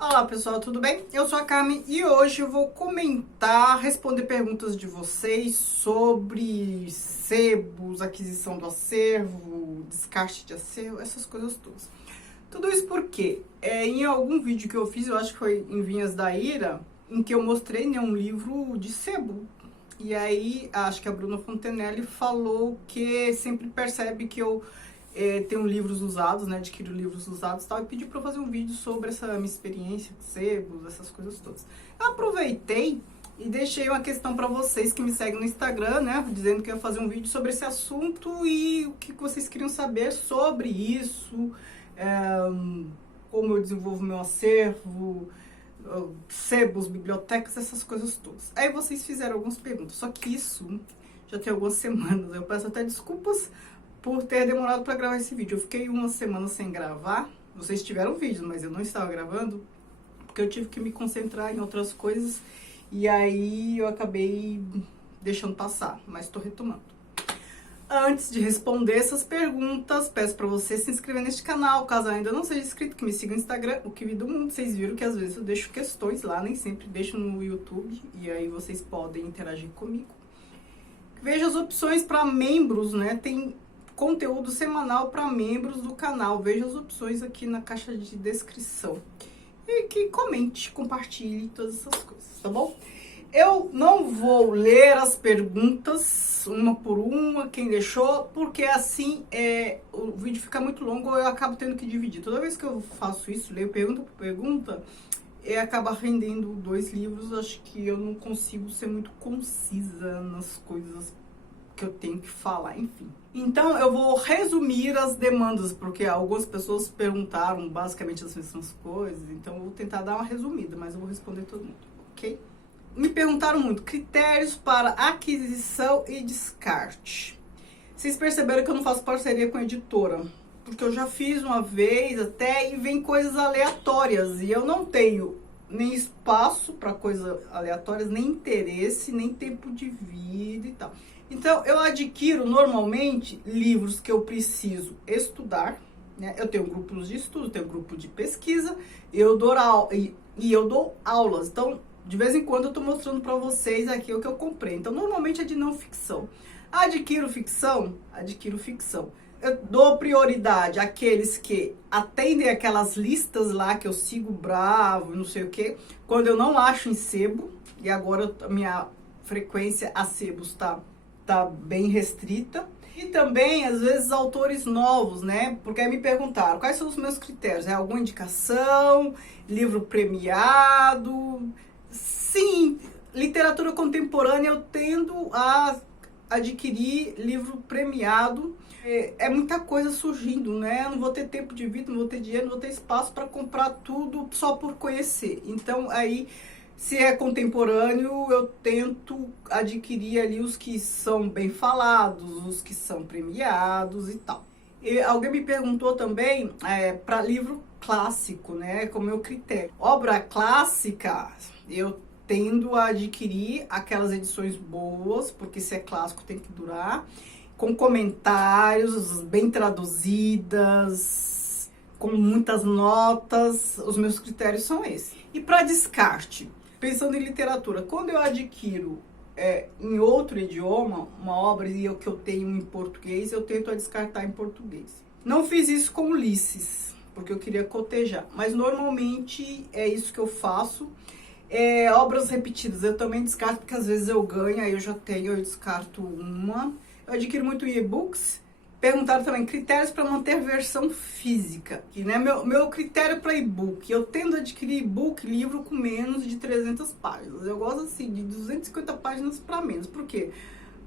Olá pessoal, tudo bem? Eu sou a Carmen e hoje eu vou responder perguntas de vocês sobre sebos, aquisição do acervo, descarte de acervo, essas coisas todas. Tudo isso porque em algum vídeo que eu fiz, eu acho que foi em Vinhas da Ira, em que eu mostrei, né, um livro de sebo. E aí, acho que a Bruna Fontenelle falou que sempre percebe que eu tenho livros usados, né, adquiro livros usados e tal, e pedi para eu fazer um vídeo sobre essa minha experiência com sebos, essas coisas todas. Eu aproveitei e deixei uma questão para vocês que me seguem no Instagram, né, dizendo que eu ia fazer um vídeo sobre esse assunto e o que vocês queriam saber sobre isso, como eu desenvolvo meu acervo, sebos, bibliotecas, essas coisas todas. Aí vocês fizeram algumas perguntas, só que isso já tem algumas semanas. Eu peço até desculpas por ter demorado para gravar esse vídeo. Eu fiquei uma semana sem gravar. Vocês tiveram vídeos, mas eu não estava gravando porque eu tive que me concentrar em outras coisas e aí eu acabei deixando passar, mas estou retomando. Antes de responder essas perguntas, peço para você se inscrever neste canal, caso ainda não seja inscrito, que me siga no Instagram, o que vi do mundo. Vocês viram que às vezes eu deixo questões lá, nem sempre deixo no YouTube, e aí vocês podem interagir comigo. Veja as opções para membros, né? Tem conteúdo semanal para membros do canal. Veja as opções aqui na caixa de descrição. E que comente, compartilhe todas essas coisas, tá bom? Eu não vou ler as perguntas uma por uma, quem deixou, porque assim o vídeo fica muito longo, eu acabo tendo que dividir. Toda vez que eu faço isso, leio pergunta por pergunta, acaba rendendo 2 livros. Acho que eu não consigo ser muito concisa nas coisas que eu tenho que falar, enfim. Então eu vou resumir as demandas, porque algumas pessoas perguntaram basicamente as mesmas coisas, então eu vou tentar dar uma resumida, mas eu vou responder todo mundo, ok? Me perguntaram muito, critérios para aquisição e descarte. Vocês perceberam que eu não faço parceria com a editora, porque eu já fiz uma vez até e vem coisas aleatórias, e eu não tenho nem espaço para coisas aleatórias, nem interesse, nem tempo de vida e tal. Então, eu adquiro normalmente livros que eu preciso estudar, né? Eu tenho grupos de estudo, tenho grupo de pesquisa, eu dou aulas. Então, de vez em quando eu tô mostrando para vocês aqui o que eu comprei. Então, normalmente é de não ficção. Adquiro ficção? Adquiro ficção. Eu dou prioridade àqueles que atendem aquelas listas lá que eu sigo bravo, não sei o que, quando eu não acho em sebo, e agora a minha frequência a sebos tá bem restrita. E também, às vezes, autores novos, né? Porque aí me perguntaram, quais são os meus critérios? É alguma indicação? Livro premiado? Sim, literatura contemporânea eu tendo a adquirir livro premiado. É muita coisa surgindo, né? Eu não vou ter tempo de vida, não vou ter dinheiro, não vou ter espaço para comprar tudo só por conhecer. Então, aí, se é contemporâneo, eu tento adquirir ali os que são bem falados, os que são premiados e tal. E alguém me perguntou também para livro clássico, né? Como meu critério. Obra clássica, eu tendo a adquirir aquelas edições boas, porque se é clássico tem que durar, com comentários, bem traduzidas, com muitas notas. Os meus critérios são esses. E para descarte, pensando em literatura, quando eu adquiro em outro idioma uma obra e que eu tenho em português, eu tento a descartar em português. Não fiz isso com Ulisses, porque eu queria cotejar, mas normalmente é isso que eu faço. Obras repetidas eu também descarto, porque às vezes eu ganho, aí eu já tenho, eu descarto uma. Eu adquiro muito e-books. Perguntaram também critérios para manter versão física. E, né, meu critério para e-book, eu tendo a adquirir e-book, livro com menos de 300 páginas. Eu gosto assim de 250 páginas para menos. Por quê?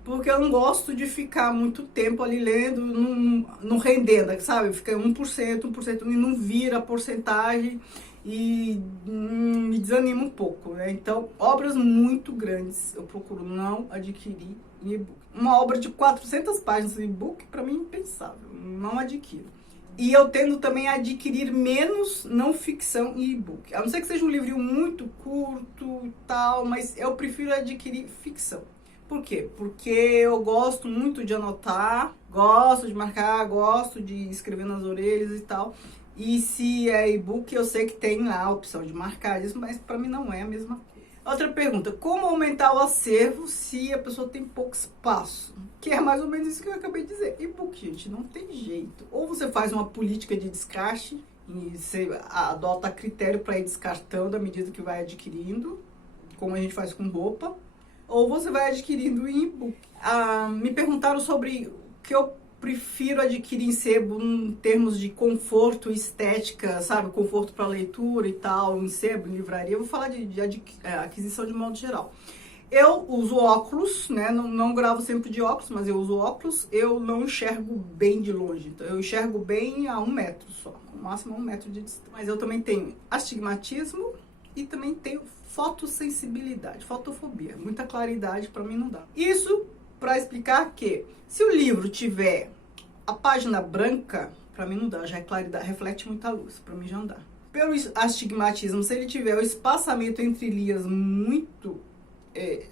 Porque eu não gosto de ficar muito tempo ali lendo, não rendendo, sabe? Fica 1% e não vira a porcentagem e me desanima um pouco, né? Então, obras muito grandes eu procuro não adquirir em e-book. Uma obra de 400 páginas em e-book, para mim, é impensável, não adquiro. E eu tendo também a adquirir menos não ficção em e-book. A não ser que seja um livro muito curto e tal, mas eu prefiro adquirir ficção. Por quê? Porque eu gosto muito de anotar, gosto de marcar, gosto de escrever nas orelhas e tal. E se é e-book, eu sei que tem lá a opção de marcar isso, mas para mim não é a mesma coisa. Outra pergunta, como aumentar o acervo se a pessoa tem pouco espaço? Que é mais ou menos isso que eu acabei de dizer. E-book, gente, não tem jeito. Ou você faz uma política de descarte e você adota critério para ir descartando à medida que vai adquirindo, como a gente faz com roupa, ou você vai adquirindo em e-book. Me perguntaram sobre o que eu prefiro adquirir em sebo em termos de conforto, estética, sabe? Conforto para leitura e tal, em sebo, em livraria. Eu vou falar de aquisição de modo geral. Eu uso óculos, né? Não gravo sempre de óculos, mas eu uso óculos. Eu não enxergo bem de longe. Então, eu enxergo bem a 1 metro só, no máximo 1 metro de distância. Mas eu também tenho astigmatismo e também tenho fotossensibilidade, fotofobia. Muita claridade para mim não dá. Isso para explicar que se o livro tiver a página branca, para mim não dá, já é claridade, reflete muita luz, para mim já não dá. Pelo astigmatismo, se ele tiver o espaçamento entre linhas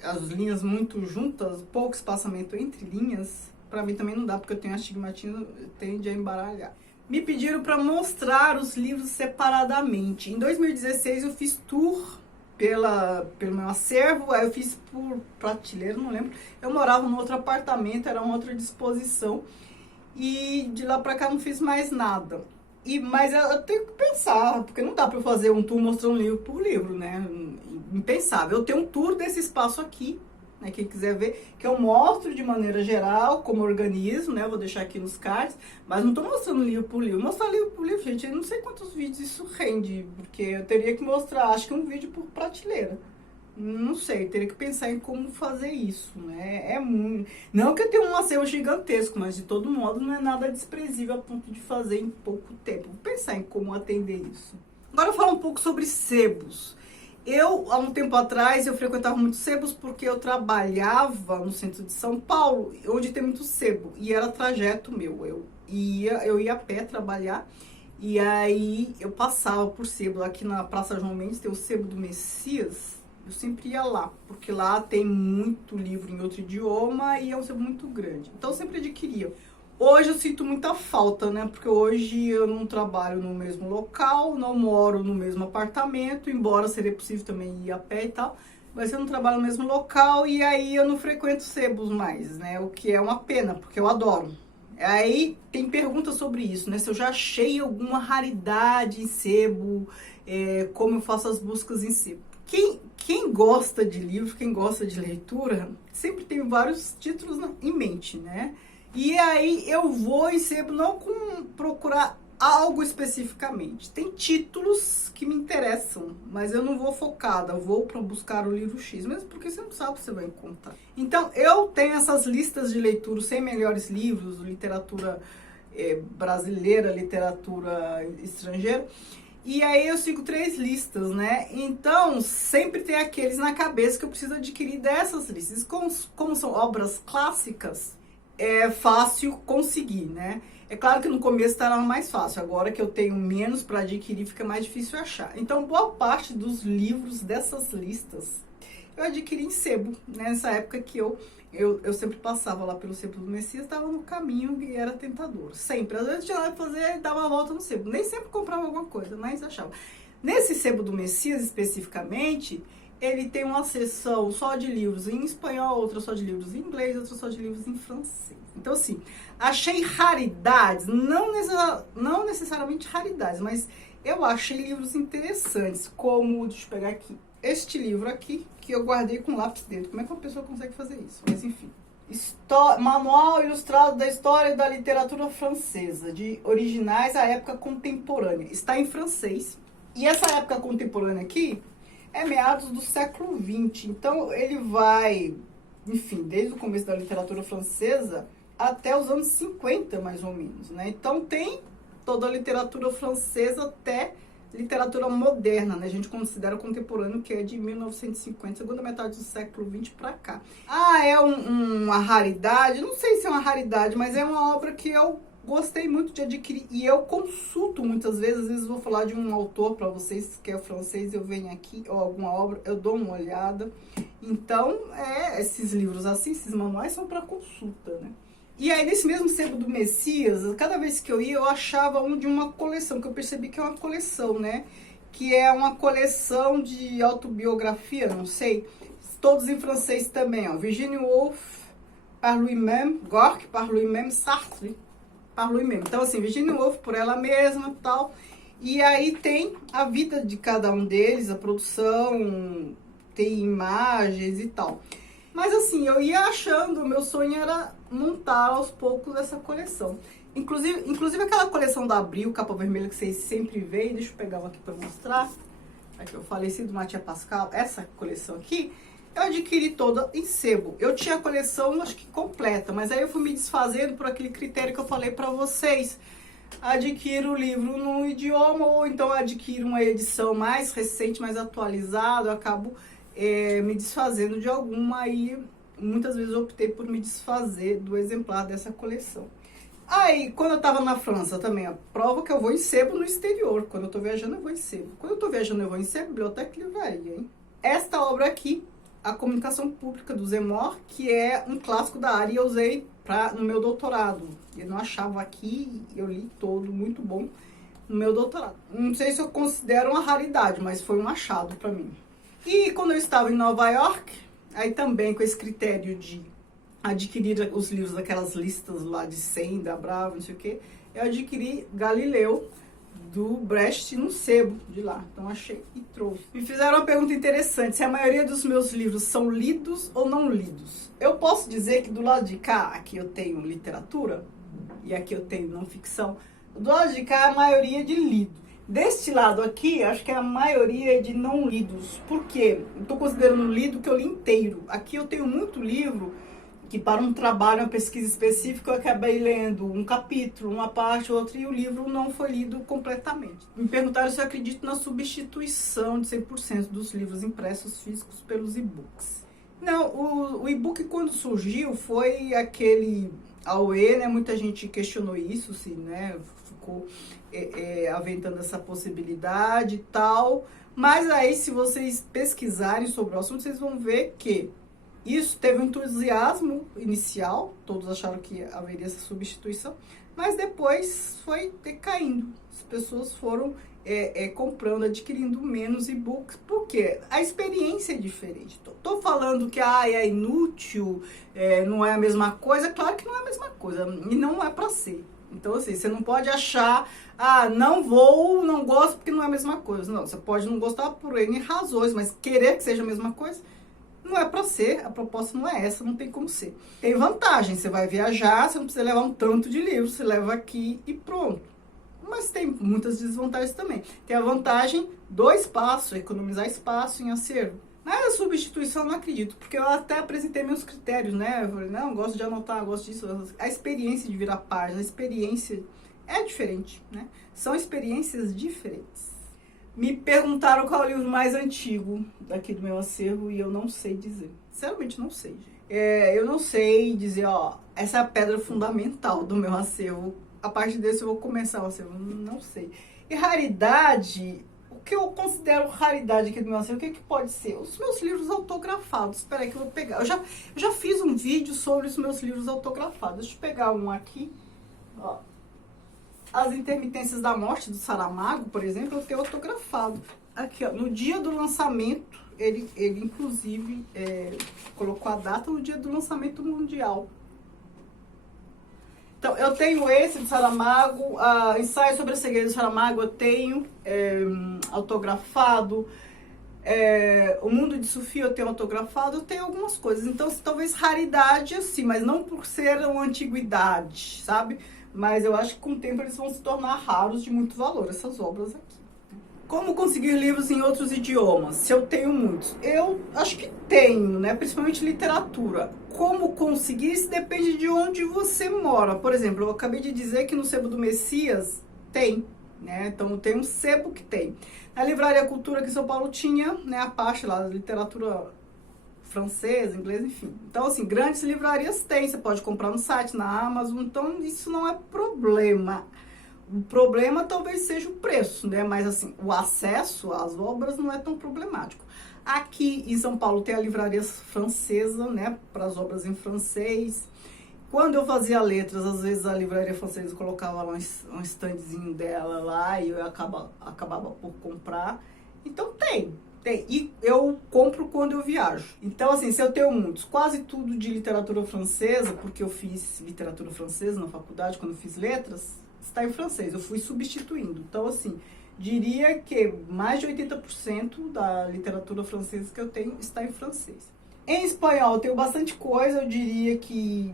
as linhas muito juntas, pouco espaçamento entre linhas, para mim também não dá, porque eu tenho astigmatismo, tende a embaralhar. Me pediram para mostrar os livros separadamente. Em 2016 eu fiz tour pelo meu acervo, aí eu fiz por prateleira, não lembro. Eu morava num outro apartamento, era uma outra disposição, e de lá pra cá não fiz mais nada. Mas eu tenho que pensar, porque não dá pra eu fazer um tour mostrando livro por livro, né? Impensável. Eu tenho um tour desse espaço aqui, né? Quem quiser ver, que eu mostro de maneira geral como organizo, né? Eu vou deixar aqui nos cards, mas não tô mostrando livro por livro. Mostrar livro por livro, gente, eu não sei quantos vídeos isso rende, porque eu teria que mostrar, acho que um vídeo por prateleira. Não sei, teria que pensar em como fazer isso, né? É muito... Não que eu tenha um acervo gigantesco, mas de todo modo não é nada desprezível a ponto de fazer em pouco tempo. Vou pensar em como atender isso. Agora eu falo um pouco sobre sebos. Há um tempo atrás, eu frequentava muito sebos porque eu trabalhava no centro de São Paulo, onde tem muito sebo, e era trajeto meu. Eu ia a pé trabalhar, e aí eu passava por sebo. Aqui na Praça João Mendes tem o Sebo do Messias, eu sempre ia lá, porque lá tem muito livro em outro idioma e é um sebo muito grande. Então eu sempre adquiria. Hoje eu sinto muita falta, né? Porque hoje eu não trabalho no mesmo local, não moro no mesmo apartamento, embora seria possível também ir a pé e tal, mas eu não trabalho no mesmo local e aí eu não frequento sebos mais, né? O que é uma pena, porque eu adoro. Aí tem perguntas sobre isso, né? Se eu já achei alguma raridade em sebo, como eu faço as buscas em sebo. Quem gosta de livro, quem gosta de leitura, sempre tem vários títulos em mente, né? E aí eu vou em sebo não com procurar algo especificamente. Tem títulos que me interessam, mas eu não vou focada, eu vou para buscar o livro X, mesmo porque você não sabe o que você vai encontrar. Então eu tenho essas listas de leitura, os 100 melhores livros, literatura brasileira, literatura estrangeira. E aí eu sigo 3 listas, né? Então, sempre tem aqueles na cabeça que eu preciso adquirir dessas listas. Como são obras clássicas, é fácil conseguir, né? É claro que no começo estava mais fácil, agora que eu tenho menos para adquirir, fica mais difícil achar. Então, boa parte dos livros dessas listas eu adquiri em sebo, né? Nessa época que eu sempre passava lá pelo Sebo do Messias, estava no caminho e era tentador. Sempre. Às vezes tinha nada pra fazer e dava uma volta no sebo. Nem sempre comprava alguma coisa, mas achava. Nesse Sebo do Messias, especificamente, ele tem uma seção só de livros em espanhol, outra só de livros em inglês, outra só de livros em francês. Então, assim, achei raridades, não necessariamente raridades, mas eu achei livros interessantes, como, deixa eu pegar aqui, este livro aqui, que eu guardei com lápis dentro. Como é que uma pessoa consegue fazer isso? Mas enfim. Manual Ilustrado da História da Literatura Francesa, de originais à época contemporânea. Está em francês. E essa época contemporânea aqui é meados do século XX. Então ele vai, enfim, desde o começo da literatura francesa até os anos 50, mais ou menos, né? Então tem toda a literatura francesa até literatura moderna, né? A gente considera contemporâneo, que é de 1950, segunda metade do século XX para cá. É uma raridade? Não sei se é uma raridade, mas é uma obra que eu gostei muito de adquirir e eu consulto muitas vezes. Às vezes vou falar de um autor para vocês que é francês, eu venho aqui, ou alguma obra, eu dou uma olhada. Então, esses livros assim, esses manuais são para consulta, né? E aí, nesse mesmo sebo do Messias, cada vez que eu ia, eu achava um de uma coleção, que eu percebi que é uma coleção, né? Que é uma coleção de autobiografia, não sei, todos em francês também, ó. Virginie Woolf, par lui-même, Gorky, par lui-même, Sartre, par lui-même. Então, assim, Virginie Woolf por ela mesma e tal. E aí tem a vida de cada um deles, a produção, tem imagens e tal. Mas assim, eu ia achando, o meu sonho era montar aos poucos essa coleção. Inclusive aquela coleção da Abril, capa vermelha, que vocês sempre veem, deixa eu pegar uma aqui para mostrar. Aqui, o falecido Mathieu Pascal, essa coleção aqui, eu adquiri toda em sebo. Eu tinha a coleção, acho que completa, mas aí eu fui me desfazendo por aquele critério que eu falei para vocês. Adquiro o livro num idioma, ou então adquiro uma edição mais recente, mais atualizada, eu acabo me desfazendo de alguma, e muitas vezes eu optei por me desfazer do exemplar dessa coleção. Aí, quando eu tava na França também, a prova que eu vou em sebo no exterior. Quando eu tô viajando, eu vou em sebo. Quando eu tô viajando, eu vou em sebo, biblioteca e livraria, hein? Esta obra aqui, A Comunicação Pública, do Zemmour, que é um clássico da área, e eu usei no meu doutorado. Eu não achava aqui, eu li todo, muito bom, no meu doutorado. Não sei se eu considero uma raridade, mas foi um achado para mim. E quando eu estava em Nova York, aí também com esse critério de adquirir os livros daquelas listas lá de 100, da Bravo, não sei o quê, eu adquiri Galileu, do Brecht, no sebo de lá. Então achei e trouxe. Me fizeram uma pergunta interessante, se a maioria dos meus livros são lidos ou não lidos. Eu posso dizer que do lado de cá, aqui eu tenho literatura, e aqui eu tenho não ficção. Do lado de cá, a maioria é de lido. Deste lado aqui, acho que a maioria é de não lidos. Por quê? Eu estou considerando lido que eu li inteiro. Aqui eu tenho muito livro que para um trabalho, uma pesquisa específica, eu acabei lendo um capítulo, uma parte, outra, e o livro não foi lido completamente. Me perguntaram se eu acredito na substituição de 100% dos livros impressos físicos pelos e-books. Não, o e-book quando surgiu foi aquele auê, né? Muita gente questionou isso, sim, né? Ficou aventando essa possibilidade e tal. Mas aí, se vocês pesquisarem sobre o assunto, vocês vão ver que isso teve um entusiasmo inicial, todos acharam que haveria essa substituição, mas depois foi decaindo. As pessoas foram comprando, adquirindo menos e-books, porque a experiência é diferente. Tô falando que é inútil, não é a mesma coisa, claro que não é a mesma coisa, e não é para ser. Então, assim, você não pode achar, não gosto porque não é a mesma coisa. Não, você pode não gostar por N razões, mas querer que seja a mesma coisa, não é para ser, a proposta não é essa, não tem como ser. Tem vantagem, você vai viajar, você não precisa levar um tanto de livros, você leva aqui e pronto. Mas tem muitas desvantagens também. Tem a vantagem do espaço, economizar espaço em acervo. Mas a substituição eu não acredito, porque eu até apresentei meus critérios, né? Eu falei, não, gosto de anotar, gosto disso. A experiência de virar página, a experiência é diferente, né? São experiências diferentes. Me perguntaram qual é o livro mais antigo daqui do meu acervo e eu não sei dizer. Sinceramente, não sei. Eu não sei dizer, essa é a pedra fundamental do meu acervo. A partir desse eu vou começar o acervo. Não sei. E raridade, o que eu considero raridade aqui do meu acervo, o que pode ser? Os meus livros autografados. Espera aí que eu vou pegar. Eu já fiz um vídeo sobre os meus livros autografados. Deixa eu pegar um aqui. As Intermitências da Morte, do Saramago, por exemplo, eu tenho autografado. Aqui, no dia do lançamento, ele inclusive colocou a data no dia do lançamento mundial. Então, eu tenho esse do Saramago, Ensaio sobre a Cegueira do Saramago, eu tenho autografado. O Mundo de Sofia eu tenho autografado, eu tenho algumas coisas. Então, talvez raridade assim, mas não por ser uma antiguidade, sabe? Mas eu acho que com o tempo eles vão se tornar raros, de muito valor, essas obras aqui. Como conseguir livros em outros idiomas? Se eu tenho muitos? Eu acho que tenho, né? Principalmente literatura. Como conseguir? Isso depende de onde você mora. Por exemplo, eu acabei de dizer que no Sebo do Messias tem, né? Então tem um sebo que tem. Na Livraria Cultura aqui em São Paulo tinha, né, a parte lá da literatura francesa, inglês, enfim. Então, assim, grandes livrarias tem, você pode comprar no site, na Amazon, então isso não é problema. O problema talvez seja o preço, né? Mas, assim, o acesso às obras não é tão problemático. Aqui em São Paulo tem a livraria francesa, né, para as obras em francês. Quando eu fazia letras, às vezes a livraria francesa colocava lá um standzinho dela lá e eu acabava por comprar. Então tem. E eu compro quando eu viajo. Então, assim, se eu tenho muitos, quase tudo de literatura francesa, porque eu fiz literatura francesa na faculdade, quando eu fiz letras, está em francês. Eu fui substituindo. Então, assim, diria que mais de 80% da literatura francesa que eu tenho está em francês. Em espanhol, eu tenho bastante coisa, eu diria que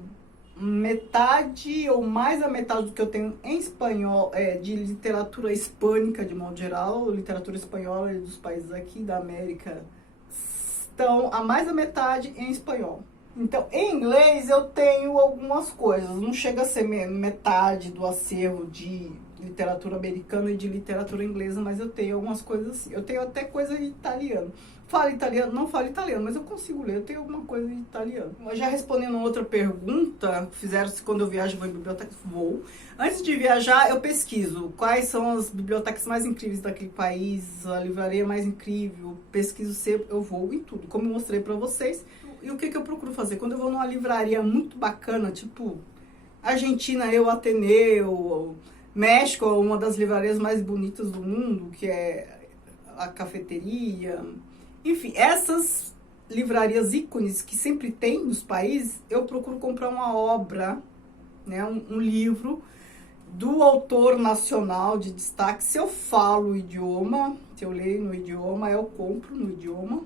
metade ou mais da metade do que eu tenho em espanhol é de literatura hispânica de modo geral, literatura espanhola dos países aqui da América estão a mais da metade em espanhol. Então, em inglês eu tenho algumas coisas, não chega a ser metade do acervo de literatura americana e de literatura inglesa, mas eu tenho algumas coisas assim. Eu tenho até coisa em italiano. Falo italiano? Não falo italiano, mas eu consigo ler, eu tenho alguma coisa em italiano. Já respondendo outra pergunta, fizeram se quando eu viajo vou em bibliotecas? Vou. Antes de viajar, eu pesquiso quais são as bibliotecas mais incríveis daquele país, a livraria mais incrível, pesquiso sempre, eu vou em tudo, como eu mostrei pra vocês. E o que eu procuro fazer? Quando eu vou numa livraria muito bacana, tipo Argentina, o Ateneu, México, uma das livrarias mais bonitas do mundo, que é a cafeteria. Enfim, essas livrarias ícones que sempre tem nos países, eu procuro comprar uma obra, né, um livro do autor nacional de destaque. Se eu falo o idioma, se eu leio no idioma, eu compro no idioma.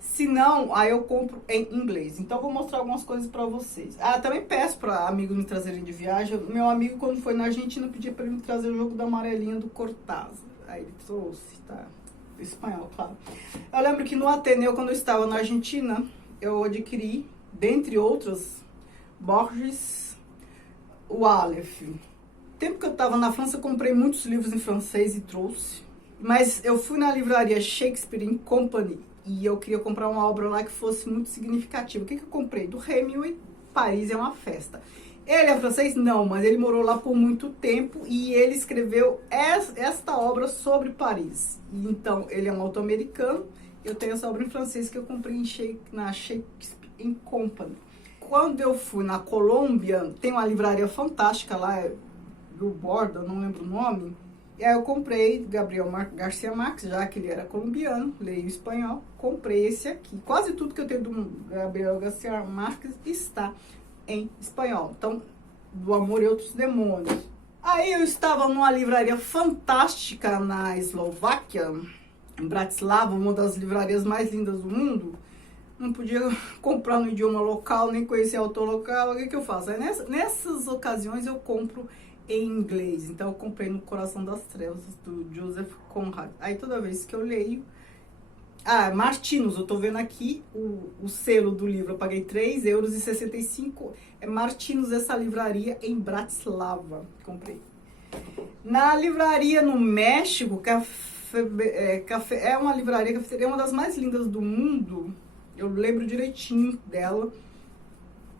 Se não, aí eu compro em inglês. Então, eu vou mostrar algumas coisas pra vocês. Também peço pra amigos me trazerem de viagem. Meu amigo, quando foi na Argentina, pediu pra ele me trazer o Jogo da Amarelinha do Cortázar. Aí ele trouxe, tá? Espanhol, claro. Eu lembro que no Ateneu, quando eu estava na Argentina, eu adquiri, dentre outras, Borges, o Aleph. Tempo que eu estava na França, eu comprei muitos livros em francês e trouxe. Mas eu fui na livraria Shakespeare Company e eu queria comprar uma obra lá que fosse muito significativa. O que eu comprei? Do Hemingway, Paris é uma Festa. Ele é francês? Não, mas ele morou lá por muito tempo e ele escreveu esta obra sobre Paris. Então, ele é um autor americano. Eu tenho essa obra em francês que eu comprei na Shakespeare Company. Quando eu fui na Colômbia, tem uma livraria fantástica lá, do Borda, não lembro o nome. E aí eu comprei Gabriel Garcia Marques, já que ele era colombiano, leio espanhol. Comprei esse aqui. Quase tudo que eu tenho do Gabriel Garcia Marques está em espanhol. Então, Do Amor e Outros Demônios. Aí eu estava numa livraria fantástica na Eslováquia, em Bratislava, uma das livrarias mais lindas do mundo. Não podia comprar no idioma local, nem conhecer autor local. O que eu faço? Aí nessas ocasiões eu compro em inglês. Então eu comprei no Coração das Trevas, do Joseph Conrad. Aí toda vez que eu leio... Martinus, eu tô vendo aqui o selo do livro, eu paguei 3,65 €. É Martinus, essa livraria em Bratislava, comprei. Na livraria no México, é uma livraria, cafeteria, é uma das mais lindas do mundo, eu lembro direitinho dela.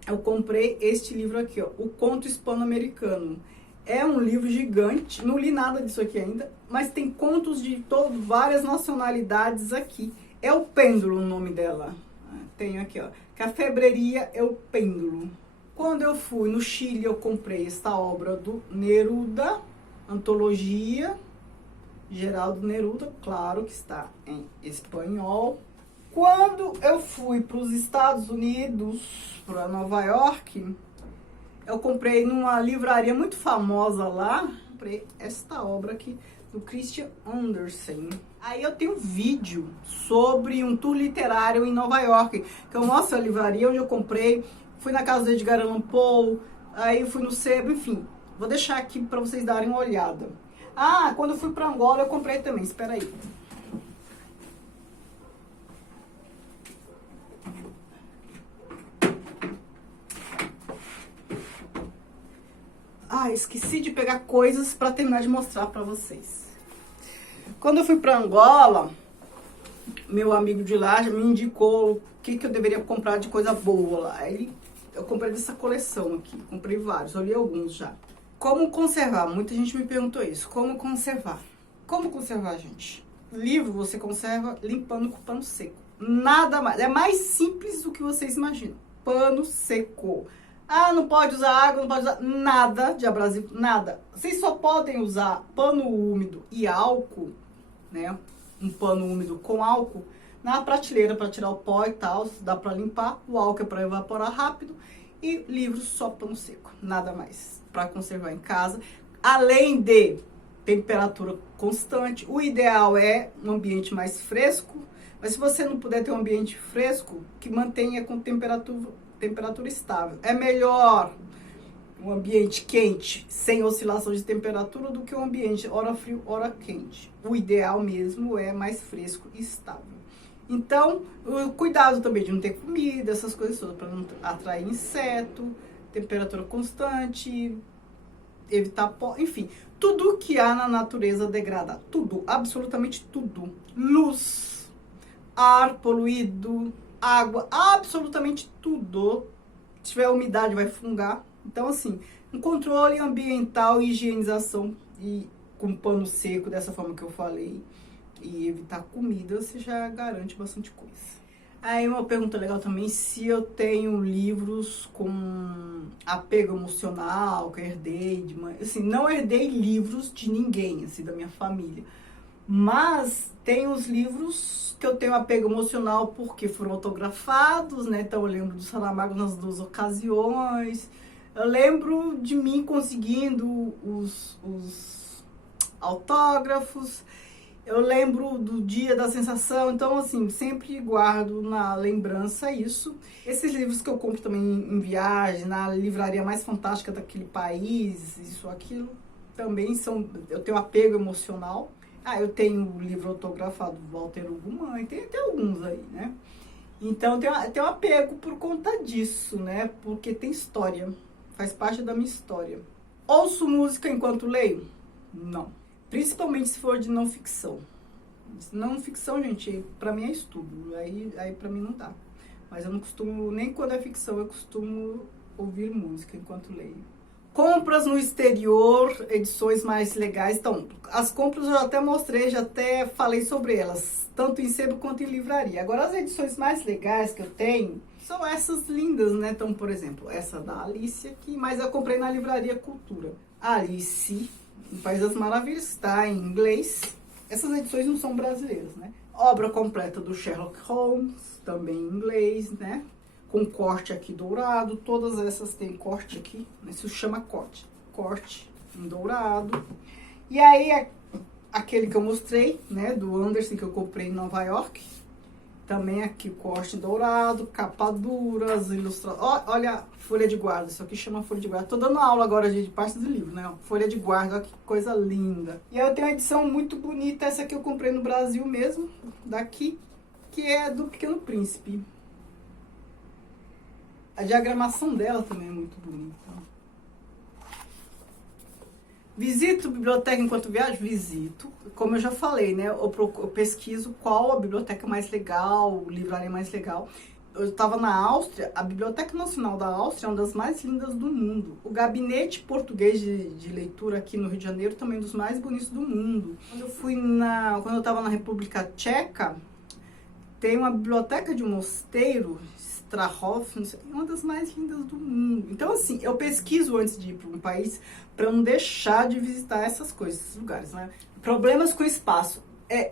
Eu comprei este livro aqui, ó, O Conto Hispano-Americano. É um livro gigante, não li nada disso aqui ainda, mas tem contos de várias nacionalidades aqui. É o Pêndulo o nome dela. Tenho aqui, ó, Cafebreria é o Pêndulo. Quando eu fui no Chile, eu comprei esta obra do Neruda, Antologia, Geraldo Neruda, claro que está em espanhol. Quando eu fui para os Estados Unidos, para Nova York, eu comprei numa livraria muito famosa lá, comprei esta obra aqui do Christian Andersen. Aí eu tenho um vídeo sobre um tour literário em Nova York, que eu mostro a livraria onde eu comprei, fui na casa do Edgar Allan Poe, aí fui no sebo, enfim. Vou deixar aqui para vocês darem uma olhada. Quando eu fui para Angola eu comprei também, espera aí. Esqueci de pegar coisas para terminar de mostrar para vocês. Quando eu fui para Angola, meu amigo de lá me indicou o que eu deveria comprar de coisa boa lá. Eu comprei dessa coleção aqui, comprei vários, olhei alguns já. Como conservar? Muita gente me perguntou isso. Como conservar? Como conservar, gente? Livro você conserva limpando com pano seco. Nada mais. É mais simples do que vocês imaginam. Pano seco. Ah, não pode usar água, não pode usar nada de abrasivo, nada. Vocês só podem usar pano úmido e álcool, né? Um pano úmido com álcool na prateleira para tirar o pó e tal, dá para limpar. O álcool é para evaporar rápido e livros só pano seco, nada mais, para conservar em casa. Além de temperatura constante, o ideal é um ambiente mais fresco, mas se você não puder ter um ambiente fresco, que mantenha com temperatura estável. É melhor um ambiente quente, sem oscilação de temperatura, do que um ambiente hora frio, hora quente. O ideal mesmo é mais fresco e estável. Então, o cuidado também de não ter comida, essas coisas todas, para não atrair inseto, temperatura constante, evitar pó, enfim, tudo que há na natureza degrada, tudo, absolutamente tudo. Luz, ar poluído, água, absolutamente tudo. Se tiver umidade, vai fungar. Então, assim, um controle ambiental e higienização e com pano seco, dessa forma que eu falei, e evitar comida, você já garante bastante coisa. Aí uma pergunta legal também, se eu tenho livros com apego emocional, que eu herdei de mãe. Assim, não herdei livros de ninguém, assim, da minha família. Mas tem os livros que eu tenho apego emocional porque foram autografados, né? Então eu lembro do Saramago nas duas ocasiões. Eu lembro de mim conseguindo os autógrafos. Eu lembro do dia da sensação. Então, assim, sempre guardo na lembrança isso. Esses livros que eu compro também em viagem, na livraria mais fantástica daquele país, isso, aquilo, também são... Eu tenho apego emocional. Ah, eu tenho o livro autografado do Walter Hugo Mãe, tem até alguns aí, né? Então, tem um apego por conta disso, né? Porque tem história, faz parte da minha história. Ouço música enquanto leio? Não. Principalmente se for de não ficção. Não ficção, gente, pra mim é estudo, aí pra mim não dá. Mas eu não costumo, nem quando é ficção, eu costumo ouvir música enquanto leio. Compras no exterior, edições mais legais. Então, as compras eu já até mostrei, já até falei sobre elas, tanto em sebo quanto em livraria. Agora, as edições mais legais que eu tenho são essas lindas, né? Então, por exemplo, essa da Alice aqui, mas eu comprei na livraria Cultura. Alice, no País das Maravilhas, está em inglês. Essas edições não são brasileiras, né? Obra completa do Sherlock Holmes, também em inglês, né? Com corte aqui dourado, todas essas têm corte aqui, né? Isso chama corte em dourado. E aí, aquele que eu mostrei, né, do Anderson, que eu comprei em Nova York, também aqui corte dourado, capa dura, as ilustrações. Olha, folha de guarda, isso aqui chama folha de guarda. Tô dando aula agora de parte do livro, né? Folha de guarda, olha que coisa linda. E eu tenho uma edição muito bonita, essa que eu comprei no Brasil mesmo, daqui, que é do Pequeno Príncipe. A diagramação dela também é muito bonita. Visito biblioteca enquanto viajo? Visito. Como eu já falei, né? Eu pesquiso qual a biblioteca mais legal, livraria mais legal. Eu estava na Áustria, a Biblioteca Nacional da Áustria é uma das mais lindas do mundo. O gabinete português de leitura aqui no Rio de Janeiro também é um dos mais bonitos do mundo. Quando eu estava na República Tcheca, tem uma biblioteca de um mosteiro, Strahov, uma das mais lindas do mundo. Então, assim, eu pesquiso antes de ir para um país para não deixar de visitar essas coisas, esses lugares, né? Problemas com espaço.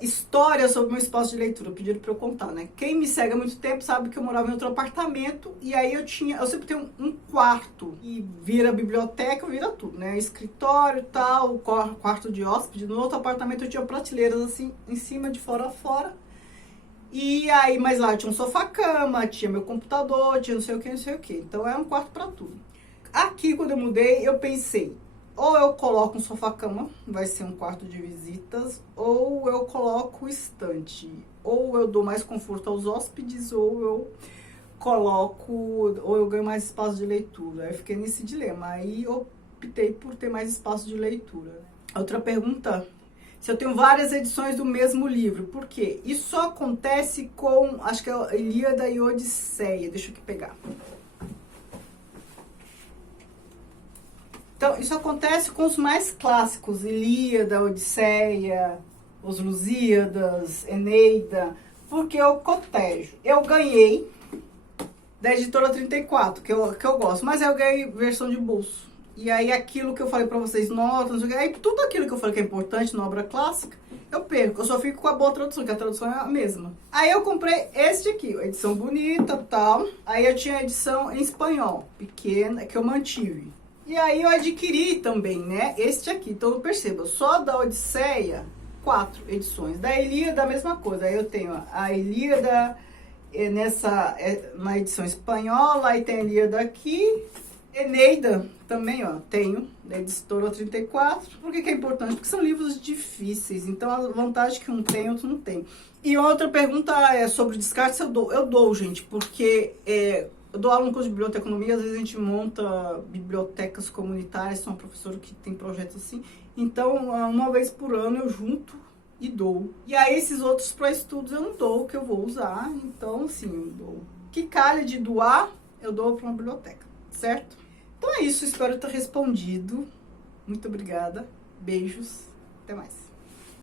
História sobre o meu espaço de leitura, pediram para eu contar, né? Quem me segue há muito tempo sabe que eu morava em outro apartamento e aí eu sempre tenho um quarto e vira biblioteca, vira tudo, né? Escritório e tal, quarto de hóspede. No outro apartamento eu tinha prateleiras assim, em cima, de fora a fora. E aí, mas lá tinha um sofá-cama, tinha meu computador, tinha não sei o que, não sei o que. Então é um quarto para tudo. Aqui, quando eu mudei, eu pensei, ou eu coloco um sofá-cama, vai ser um quarto de visitas, ou eu coloco estante. Ou eu dou mais conforto aos hóspedes, ou eu ou eu ganho mais espaço de leitura. Aí eu fiquei nesse dilema. Aí eu optei por ter mais espaço de leitura. Outra pergunta: se eu tenho várias edições do mesmo livro, por quê? Isso só acontece com, acho que é Ilíada e Odisseia. Deixa eu aqui pegar. Então, isso acontece com os mais clássicos, Ilíada, Odisseia, Os Lusíadas, Eneida, porque eu cotejo. Eu ganhei da editora 34, que eu gosto, mas eu ganhei versão de bolso. E aí aquilo que eu falei pra vocês, notas, não sei o que, aí tudo aquilo que eu falei que é importante na obra clássica, eu perco. Eu só fico com a boa tradução, que a tradução é a mesma. Aí eu comprei este aqui, a edição bonita, tal. Aí eu tinha a edição em espanhol, pequena, que eu mantive. E aí eu adquiri também, né, este aqui. Então perceba, só da Odisseia, 4 edições. Da Ilíada, a mesma coisa. Aí eu tenho a Ilíada na edição espanhola, aí tem a Ilíada aqui. Eneida também, ó, tenho, da editora 34. Por que é importante? Porque são livros difíceis, então a vantagem que um tem, outro não tem. E outra pergunta é sobre descarte, eu dou, gente, porque eu dou aula no curso de biblioteconomia, às vezes a gente monta bibliotecas comunitárias, sou uma professora que tem projetos assim, então uma vez por ano eu junto e dou. E aí esses outros para estudos eu não dou, que eu vou usar, então assim, eu dou. Que calha de doar, eu dou para uma biblioteca, certo? Então é isso, espero ter respondido. Muito obrigada. Beijos. Até mais.